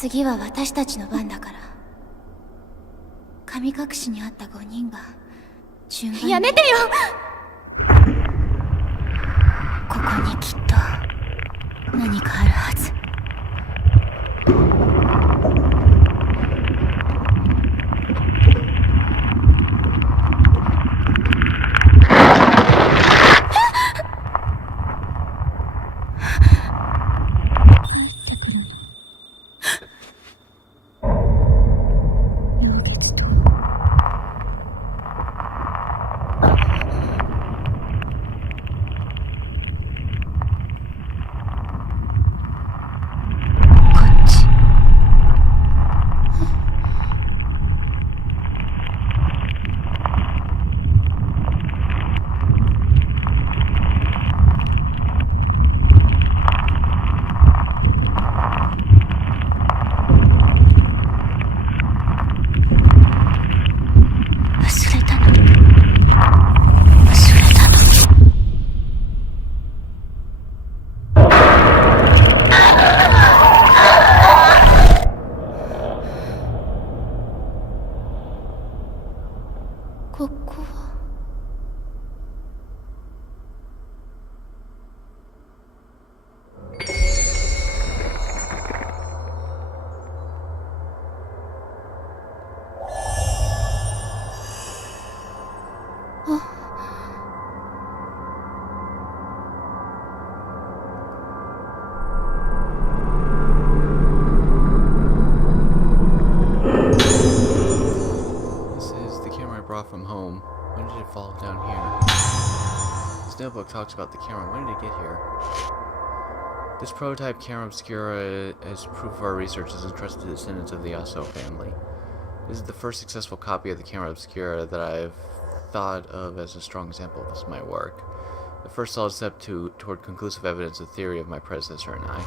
次は私たちの番だから。神隠しにあった5人が順番に。やめてよ。ここにきっと何かあるはず。ここはfrom home. When did it fall down here? This notebook talks about the camera. When did it get here? This prototype camera obscura, as proof of our research, is entrusted to the descendants of the Yasso family. This is the first successful copy of the camera obscura that I've thought of as a strong example of this my work. The first solid step toward conclusive evidence of the theory of my predecessor and I.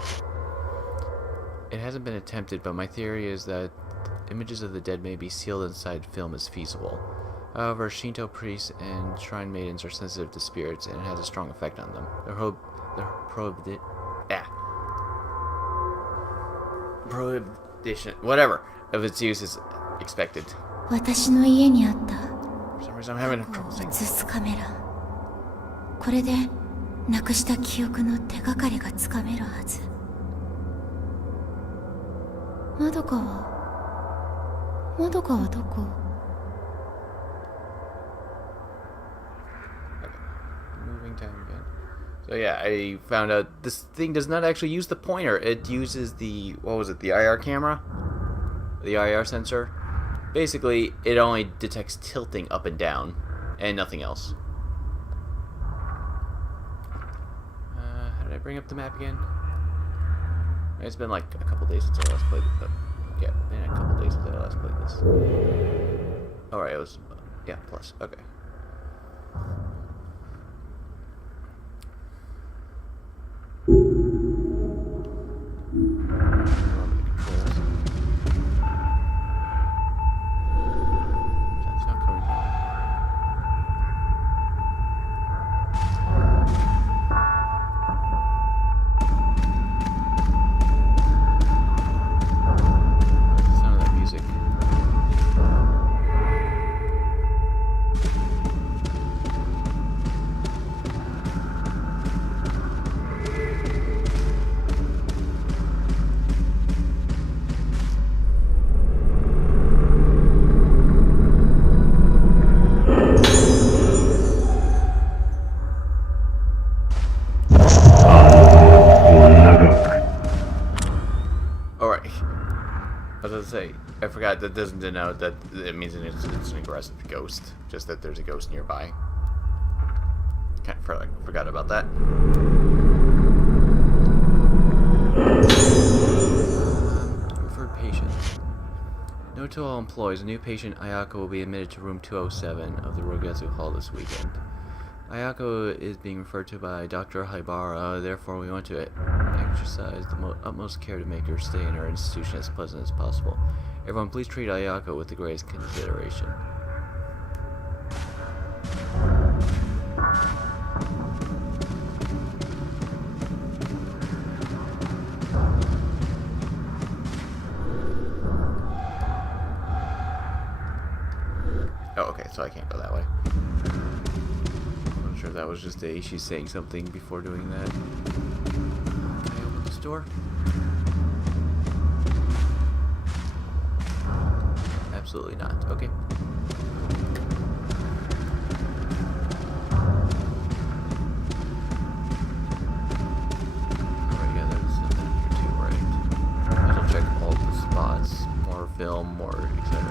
It hasn't been attempted, but my theory is that images of the dead may be sealed inside film is feasible. However, Shinto priests and shrine maidens are sensitive to spirits, and it has a strong effect on them. The prohibition, whatever, of its use is expected. 私の家にあった For some reason I'm having trouble 映 saying. すカメラ。これでなくした記憶の手がかりがつかめるはず。まどかはどこ？ Moving time again. So yeah, I found out this thing does not actually use the pointer. It uses the, what was it, the IR camera? The IR sensor? Basically, it only detects tilting up and down, and nothing else. How did I bring up the map again? It's been like a couple days since I last played it, but yeah, been a couple days since I last played this. Alright, it was, yeah, plus, okay. I forgot that doesn't denote that it means it's an aggressive ghost, just that there's a ghost nearby. Kind of forgot about that. Referred patient. Note to all employees, a new patient, Ayako, will be admitted to room 207 of the Rogetsu Hall this weekend. Ayako is being referred to by Dr. Haibara, therefore we want to exercise the utmost care to make her stay in our institution as pleasant as possible. Everyone, please treat Ayako with the greatest consideration. Okay, so I can't go that way. I'm not sure if that was just she's saying something before doing that. Can I open this door? Absolutely not. Okay. Alright, yeah, there's something here too, right? I will check all the spots. More film, more etc.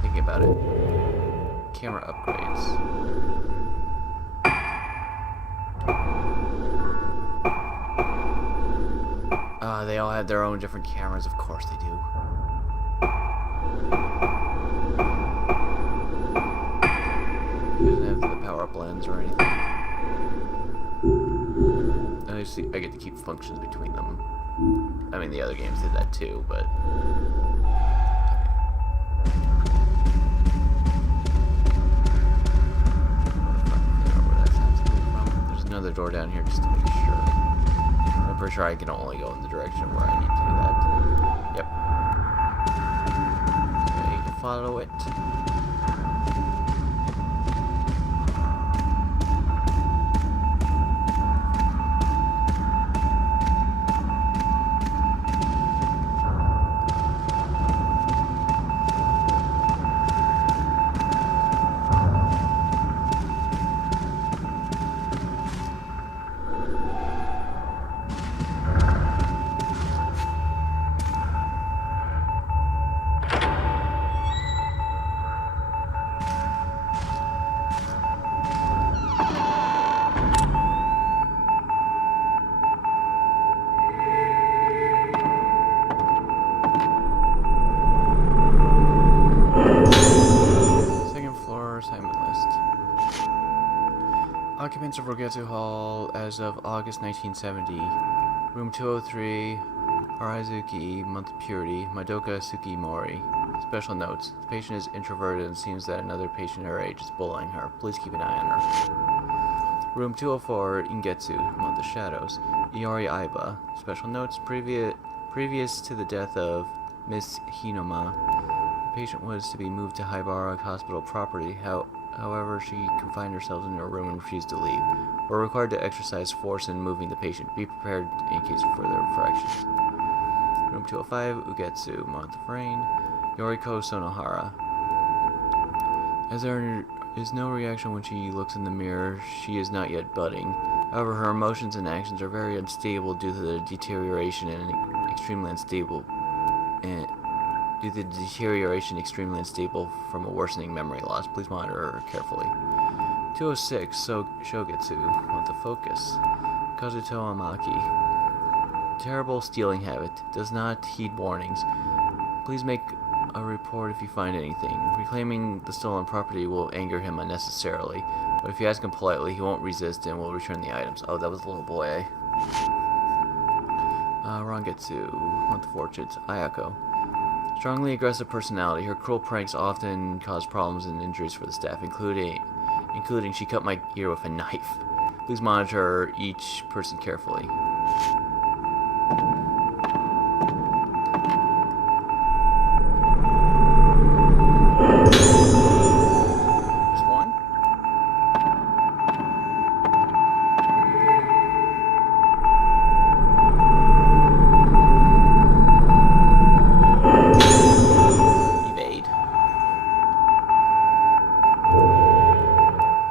Thinking about it. Camera upgrades. They all have their own different cameras, of course they do. It doesn't have the power-up lens or anything. I get to keep functions between them. I mean, the other games did that too, but... There's another door down here just to make sure. I'm pretty sure I can only go in the direction where I need to do that. Yep. I need to follow it. Occupants of Rogetsu Hall as of August 1970. Room 203, Araizuki, month of purity, Madoka Sukimori. Special notes. The patient is introverted and seems that another patient her age is bullying her. Please keep an eye on her. Room 204, Ingetsu, month of shadows, Iori Aiba. Special notes. Previous to the death of Miss Hinoma, the patient was to be moved to Haibara Hospital property. However, she confined herself in her room and refused to leave. We're required to exercise force in moving the patient. Be prepared in case of further infractions. Room 205, Ugetsu, month of rain, Yoriko Sonohara. As there is no reaction when she looks in the mirror, she is not yet budding. However, her emotions and actions are very unstable due to the deterioration extremely unstable from a worsening memory loss. Please monitor her carefully. 206, Shogetsu, month of focus, Kazuto Amaki. Terrible stealing habit. Does not heed warnings. Please make a report if you find anything. Reclaiming the stolen property will anger him unnecessarily, but if you ask him politely, he won't resist and will return the items. Oh, that was a little boy, eh? Rangetsu, month of fortunes, Ayako. Strongly aggressive personality. Her cruel pranks often cause problems and injuries for the staff, including she cut my ear with a knife. Please monitor each person carefully. Just one?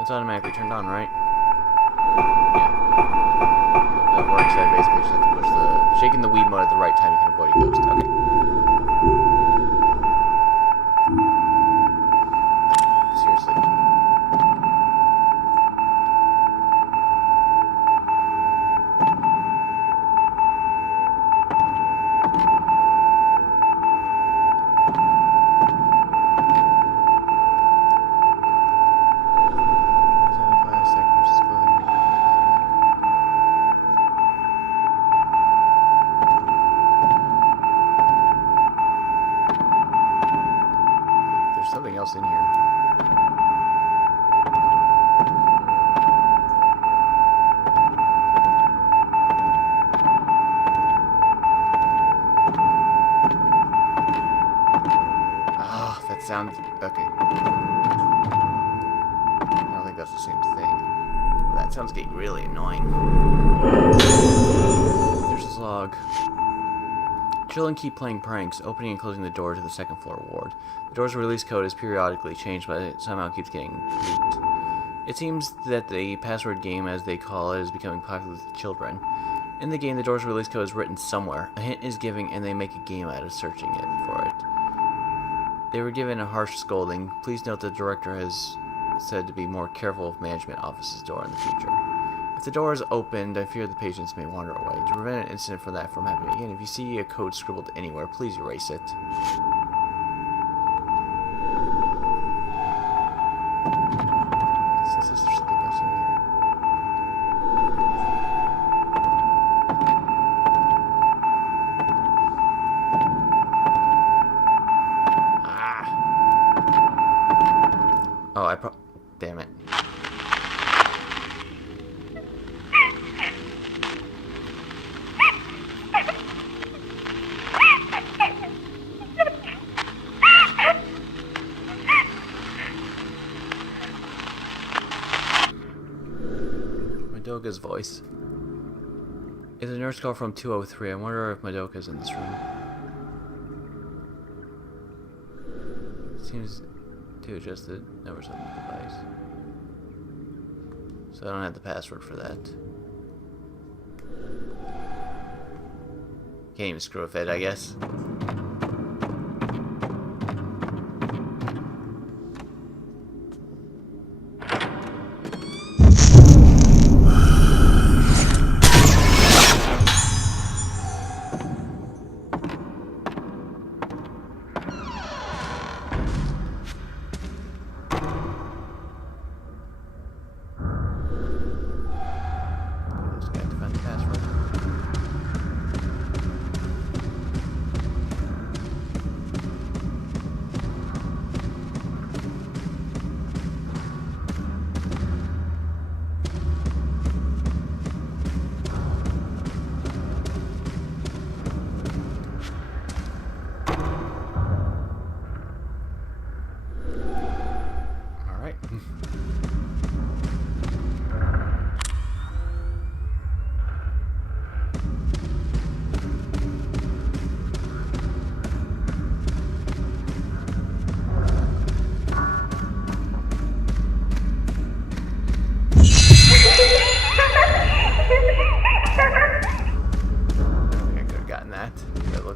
It's automatically turned on, right? Yeah. If that works, I basically just have to push shaking the Wii mode at the right time, you can avoid a ghost. Okay. Seriously. Something else in here. Ah, that sounds okay. that's the same thing. That sounds getting really annoying. There's this log. Children keep playing pranks, opening and closing the door to the second floor ward. The door's release code is periodically changed, but it somehow keeps getting leaked. It seems that the password game, as they call it, is becoming popular with children. In the game, the door's release code is written somewhere. A hint is given, and they make a game out of searching it for it. They were given a harsh scolding. Please note the director has said to be more careful of management office's door in the future. If the door is opened, I fear the patients may wander away. To prevent an incident from that from happening again, if you see a code scribbled anywhere, please erase it. Since there's something else in here. Ah! Oh, damn it. Madoka's voice. It's a nurse call from 203. I wonder if Madoka's in this room. Seems to adjust the numbers on the device. So I don't have the password for that. Can't even screw with it, I guess.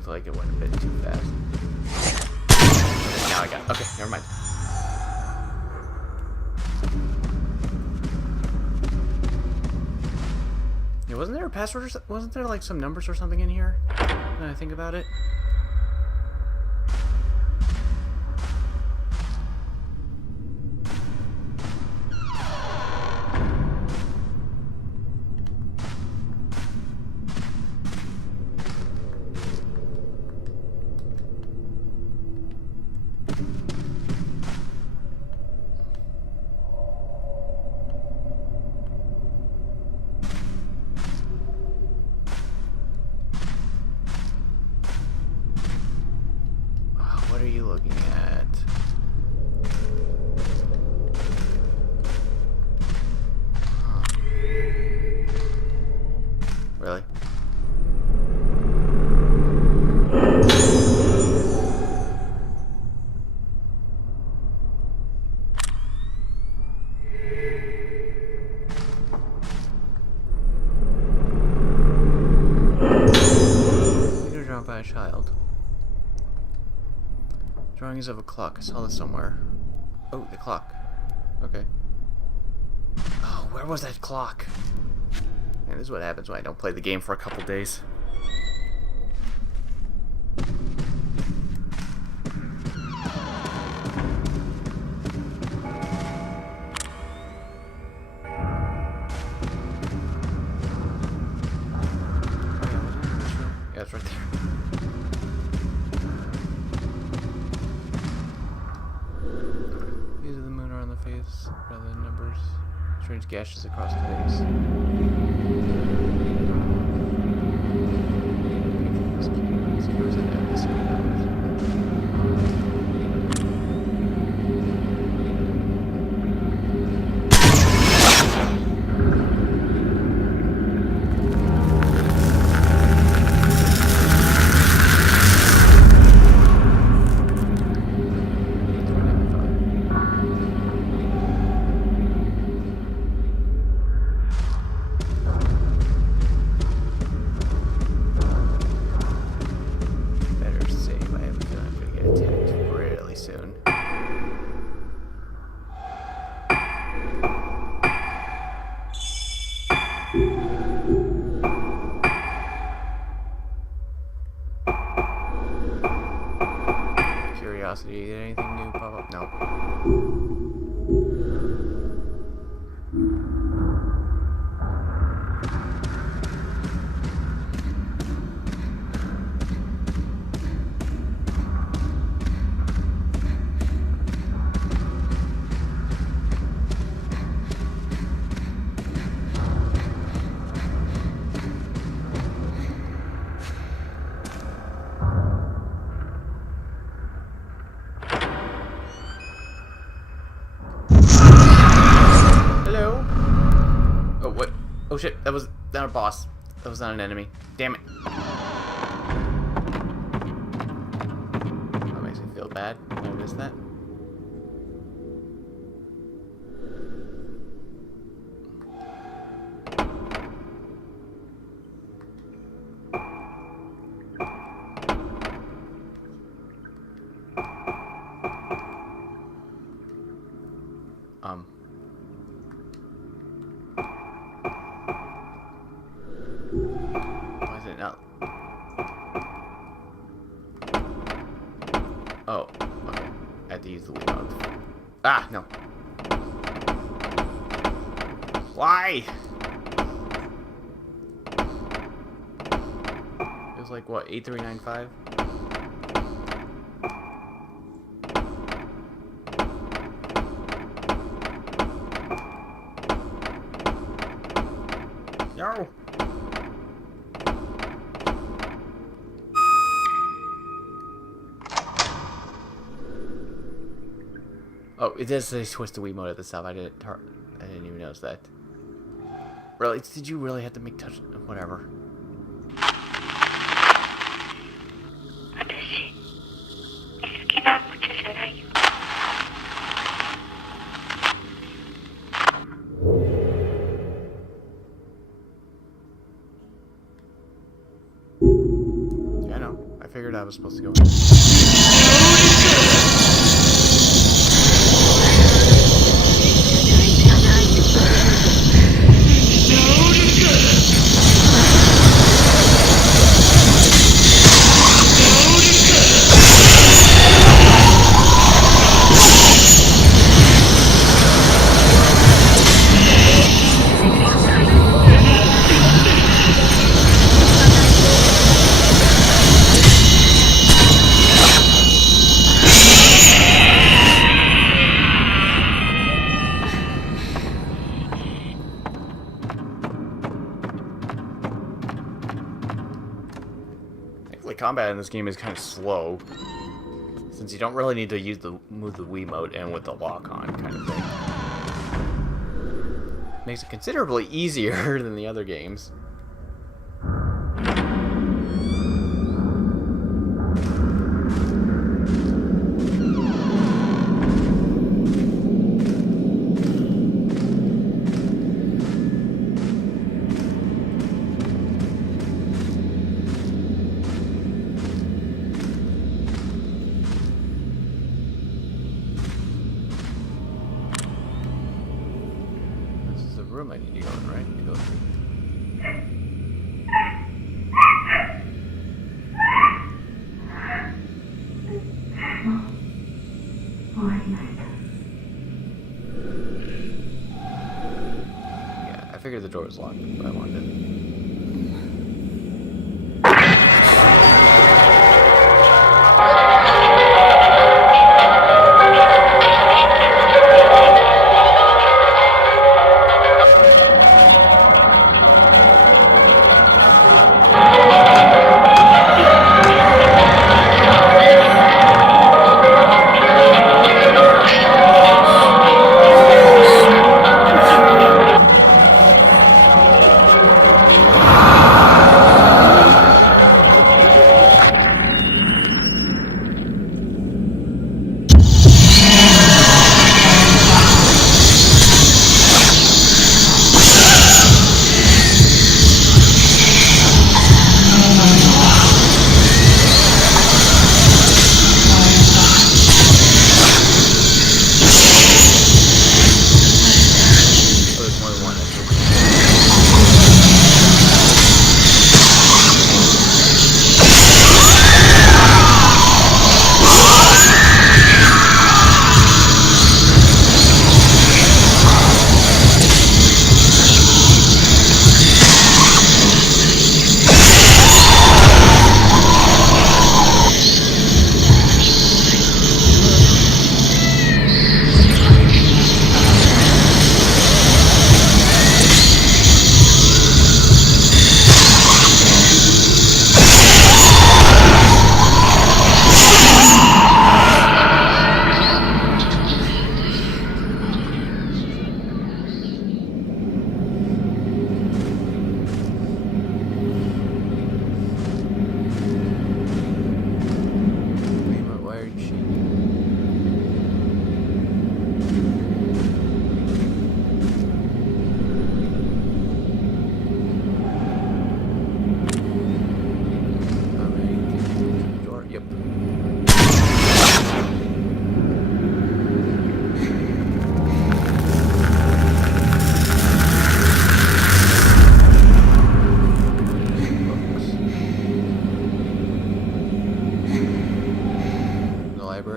Like it went a bit too fast. Now I got it. Okay, never mind. Yeah, wasn't there a password or wasn't there like some numbers or something in here? When I think about it. What are you looking at? Huh. Really? You're drawn by a child. Drawings of a clock. I saw this somewhere. Oh, the clock. Okay. Oh, where was that clock? Man, this is what happens when I don't play the game for a couple days. Yeah, it's right there. Face rather than numbers. Strange gashes across the face. curiosity. Did anything new pop up? No. Hello? Oh, what? Oh shit, that was not a boss. That was not an enemy. Damn it. That makes me feel bad. I missed that. Why is it not? Oh, okay. I had to use the Wii mode. Ah, no. Why? It was like, what, 8395? No! Oh, it does say switch to Wii mode at the top. I didn't even notice that. Really? Did you really have to make touch? Whatever. Yeah, I know. I figured I was supposed to go. Combat in this game is kind of slow, since you don't really need to move the Wii mode in with the lock on kind of thing. Makes it considerably easier than the other games. Room I need to go in, right? To go through. Yeah, I figured the door was locked, but I wanted it.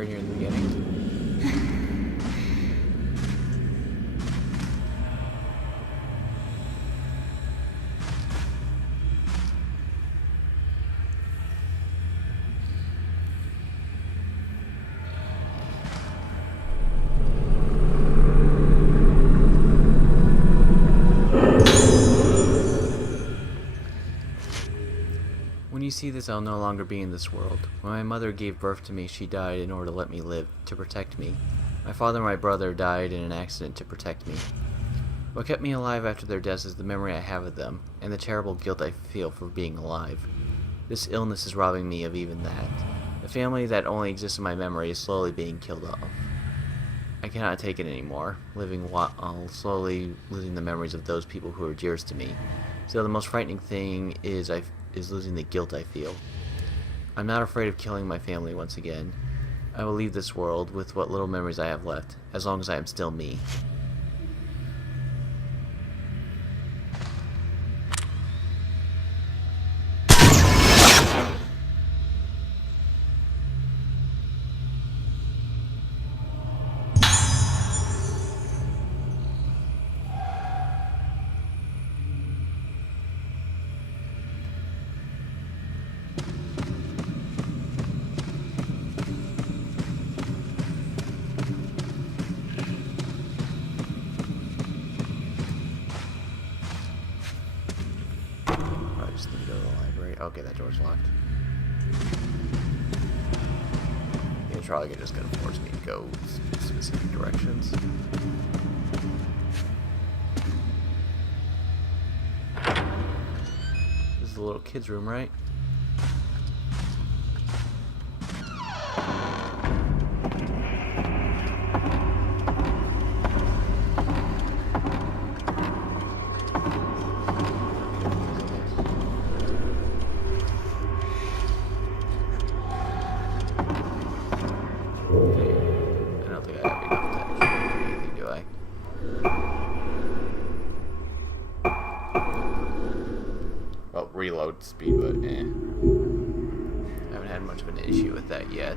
right here in the beginning. When you see this, I'll no longer be in this world. When my mother gave birth to me, she died in order to let me live, to protect me. My father and my brother died in an accident to protect me. What kept me alive after their deaths is the memory I have of them, and the terrible guilt I feel for being alive. This illness is robbing me of even that. The family that only exists in my memory is slowly being killed off. I cannot take it anymore, living while slowly losing the memories of those people who are dearest to me. Still, the most frightening thing is losing the guilt I feel. I'm not afraid of killing my family once again. I will leave this world with what little memories I have left, as long as I am still me. Okay, that door's locked. It's probably just gonna force me to go specific directions. This is the little kid's room, right? Reload speed, but I haven't had much of an issue with that yet.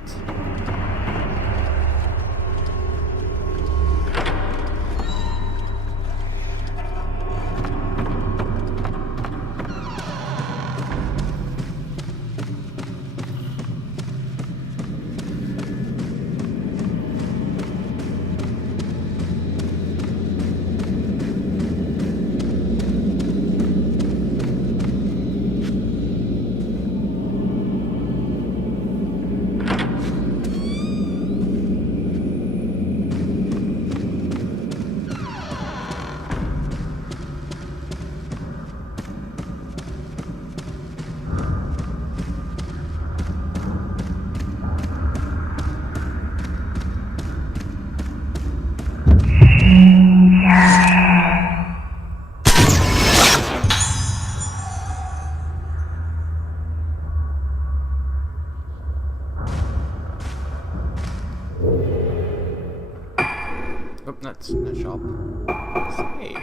Oh, that's not shop. Save.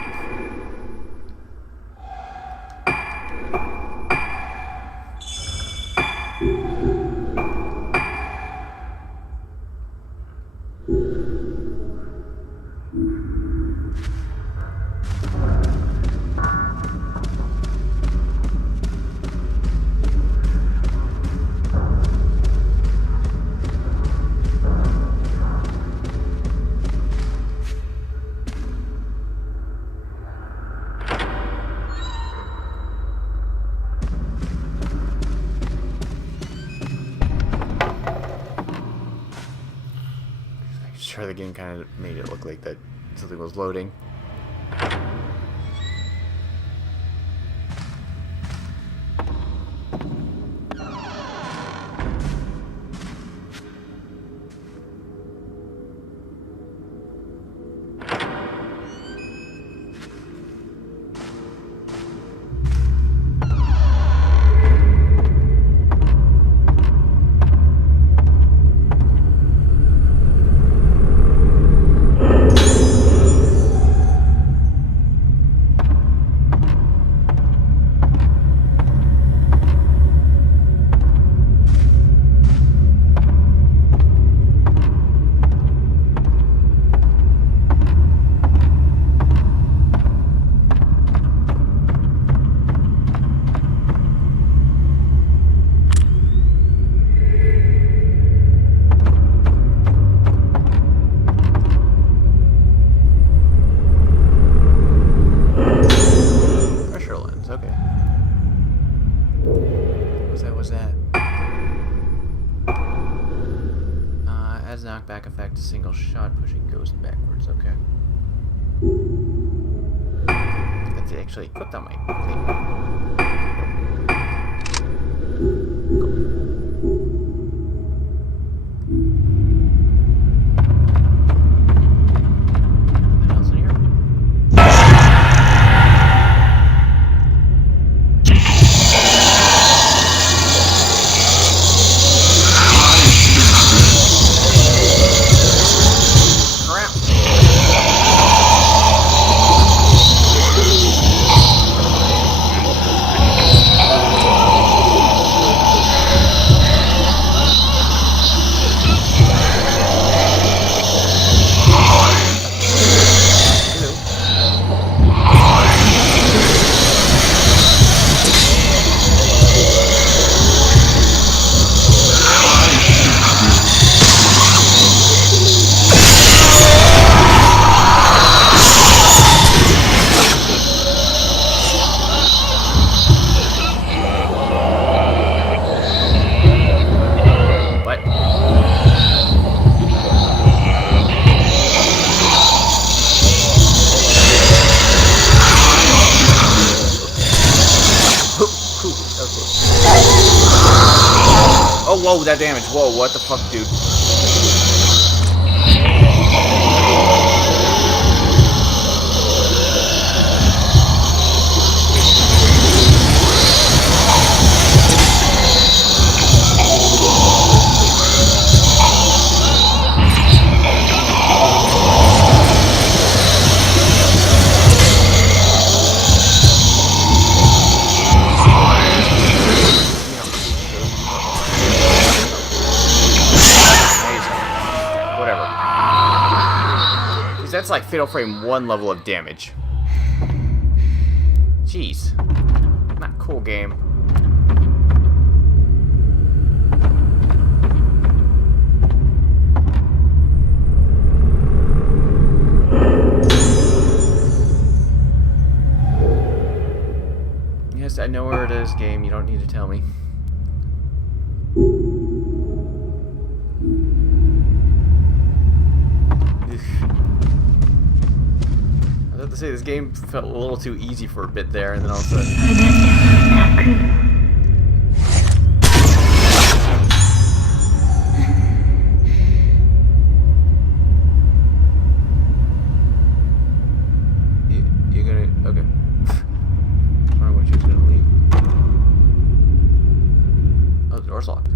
Sure, the game kind of made it look like that something was loading. that? Adds knockback effect to single shot, pushing ghost backwards. Okay. That's actually equipped on my thing. Anything else in here? Oh, whoa, that damage. Whoa, what the fuck, dude? That's like Fatal Frame 1 level of damage. Jeez. Not cool, game. Yes, I know where it is, game. You don't need to tell me. To say this game felt a little too easy for a bit there, and then all of a sudden. You're gonna okay. I wonder when she was gonna leave. Oh, the door's locked.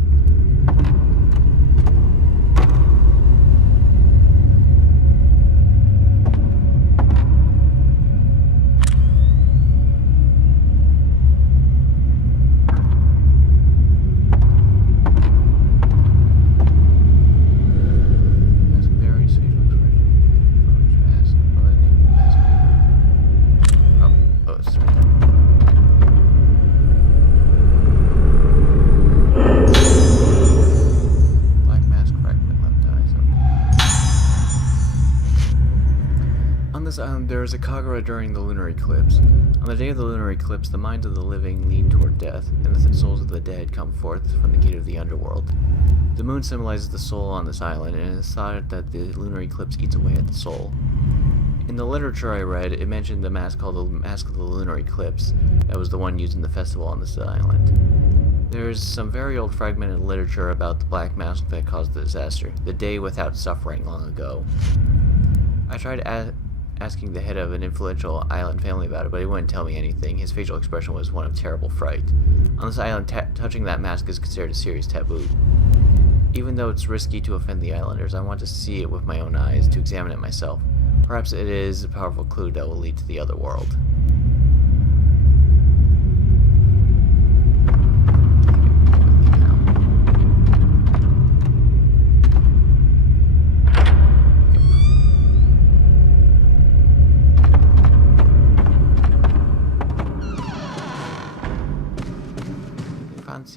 There is a Kagura during the lunar eclipse. On the day of the lunar eclipse, the minds of the living lean toward death, and the souls of the dead come forth from the gate of the underworld. The moon symbolizes the soul on this island, and it is thought that the lunar eclipse eats away at the soul. In the literature I read, it mentioned the mask called the Mask of the Lunar Eclipse. That was the one used in the festival on this island. There is some very old fragmented literature about the black mask that caused the disaster, the day without suffering long ago. I tried asking the head of an influential island family about it, but he wouldn't tell me anything. His facial expression was one of terrible fright. On this island, touching that mask is considered a serious taboo. Even though it's risky to offend the islanders, I want to see it with my own eyes, to examine it myself. Perhaps it is a powerful clue that will lead to the other world.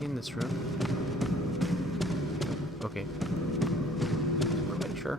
In this room. Okay. Quite sure.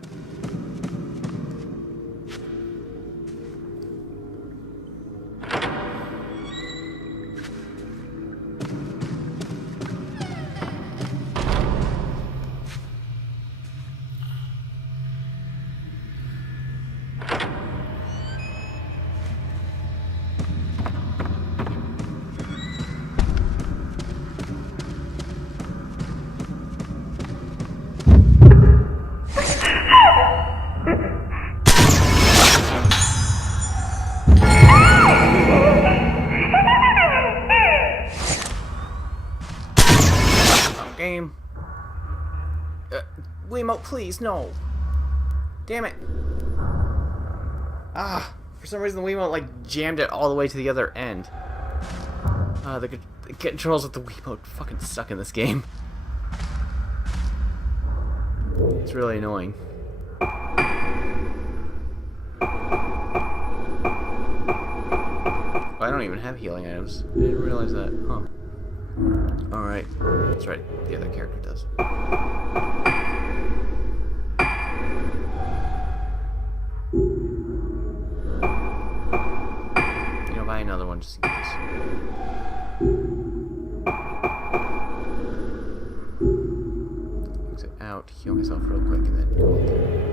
Game. Wiimote, please, no. Damn it. Ah, for some reason the Wiimote like jammed it all the way to the other end. The controls with the Wiimote fucking suck in this game. It's really annoying. Oh, I don't even have healing items. I didn't realize that. Huh. Alright. That's right. The other character does. You know, buy another one just in case. Exit out, heal myself real quick, and then go up there.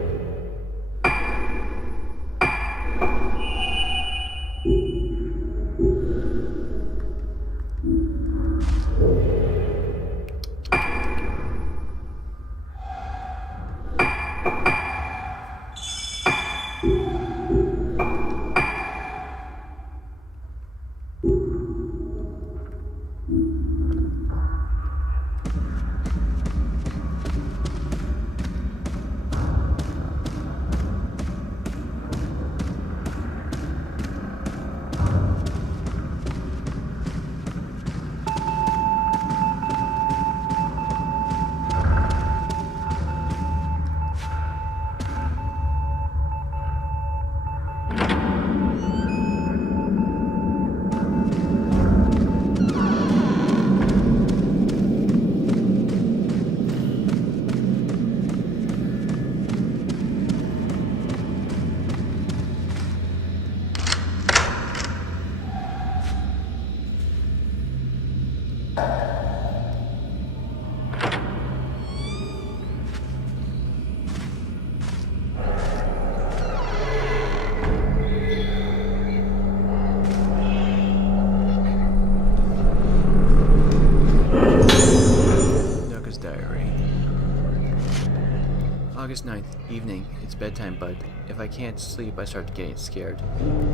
August 9th, evening. It's bedtime, bud. If I can't sleep, I start getting scared.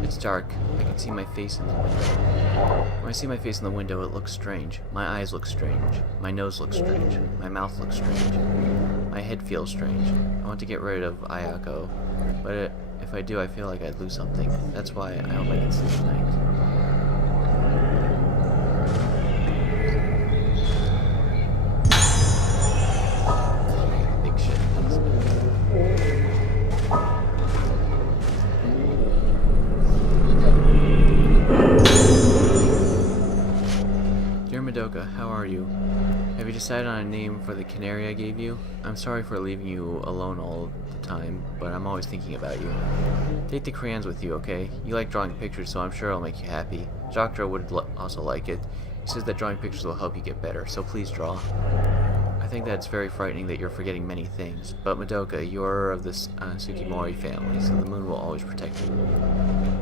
It's dark. I can see my face in the window. When I see my face in the window, it looks strange. My eyes look strange. My nose looks strange. My mouth looks strange. My head feels strange. I want to get rid of Ayako, but if I do, I feel like I'd lose something. That's why I hope I can sleep tonight. How are you? Have you decided on a name for the canary I gave you? I'm sorry for leaving you alone all the time, but I'm always thinking about you. Take the crayons with you, okay? You like drawing pictures, so I'm sure it'll make you happy. Doctor would also like it. He says that drawing pictures will help you get better, so please draw. I think that it's very frightening that you're forgetting many things, but Madoka, you're of this Tsukimori family, so the moon will always protect you.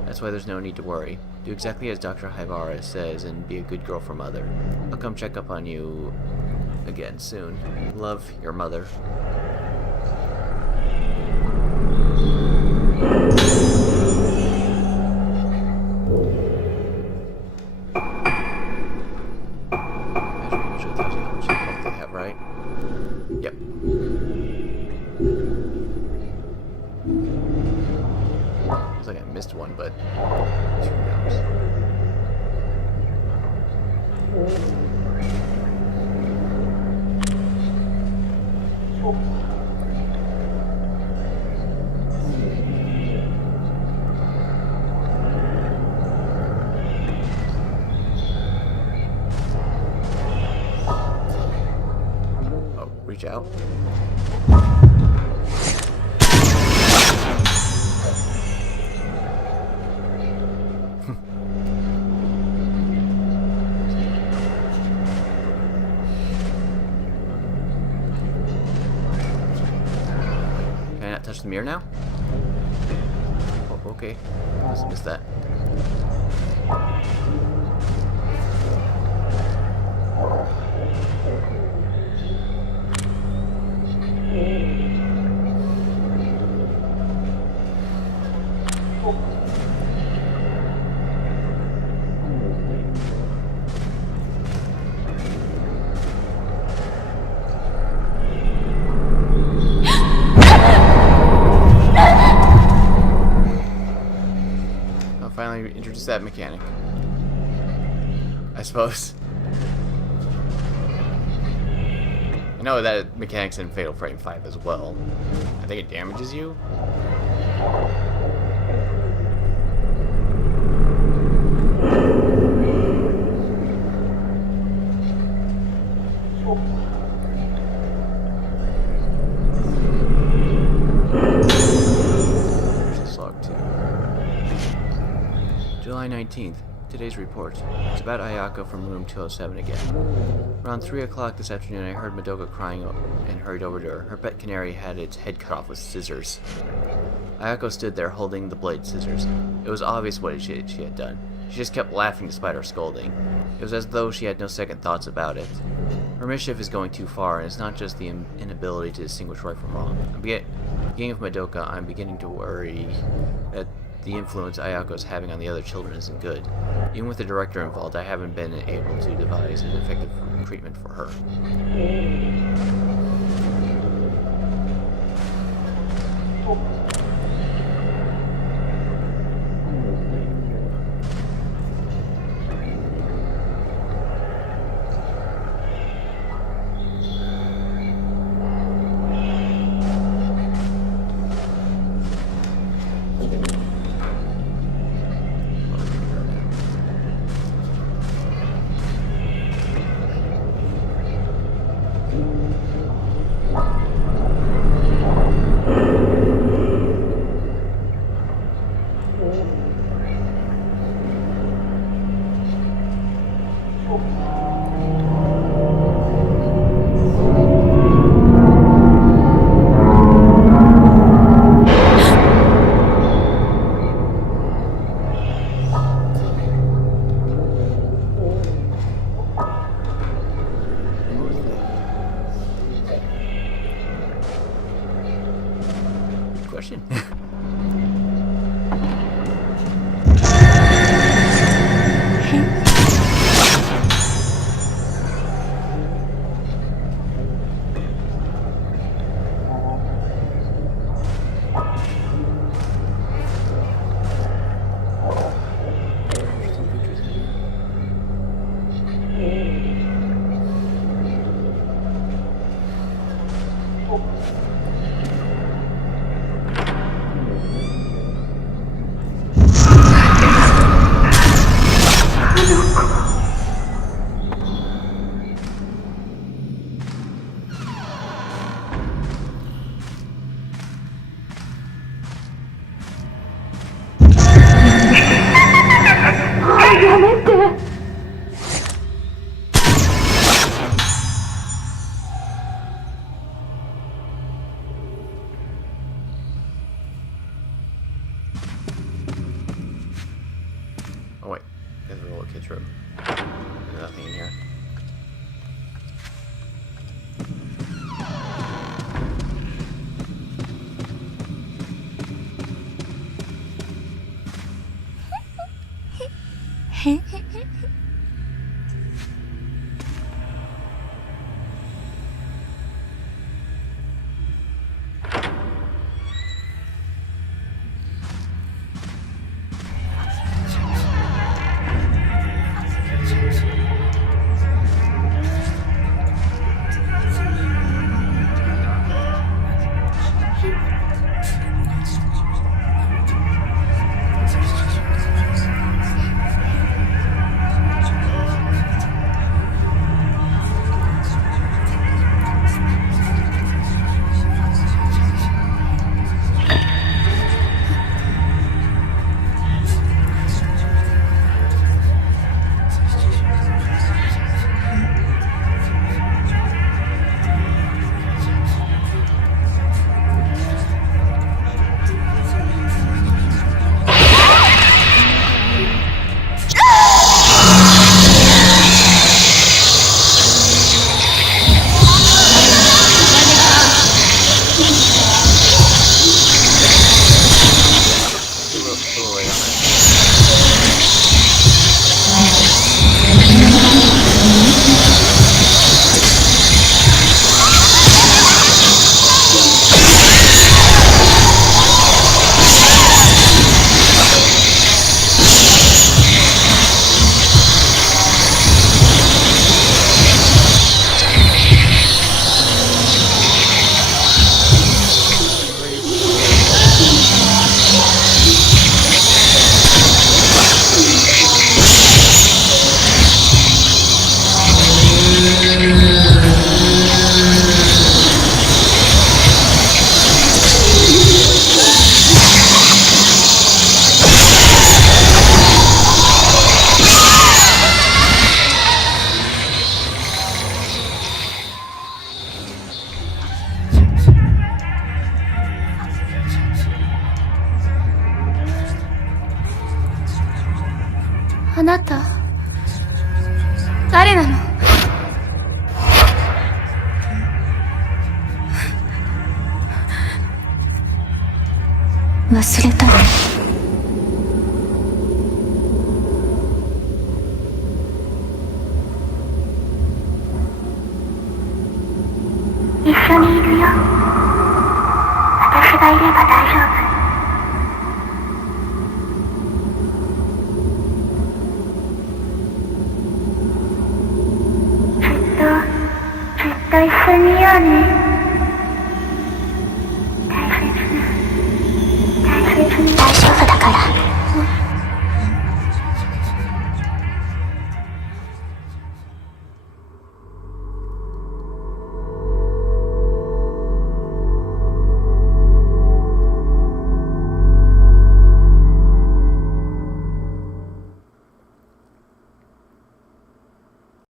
That's why there's no need to worry. Do exactly as Dr. Haibara says and be a good girl for Mother. I'll come check up on you again soon. Love, your mother. Usually tells you how much health they have, right? Yep. Looks like I missed one, but who knows? Oh, reach out. Touch the mirror now? Oh, okay. Must have missed that. Just that mechanic, I suppose. I know that mechanic's in Fatal Frame 5 as well. I think it damages you. July 19th. Today's report. It's about Ayako from room 207 again. Around 3 o'clock this afternoon, I heard Madoka crying and hurried over to her. Her pet canary had its head cut off with scissors. Ayako stood there holding the blade scissors. It was obvious what she had done. She just kept laughing despite her scolding. It was as though she had no second thoughts about it. Her mischief is going too far, and it's not just the inability to distinguish right from wrong. Beginning with Madoka, I'm beginning to worry that the influence Ayako is having on the other children isn't good. Even with the director involved, I haven't been able to devise an effective treatment for her. Question. Oh wait, there's a little kid's room. There's nothing in here. 忘れたの？一緒にいるよ。私がいれば大丈夫。ずっと一緒にいようね。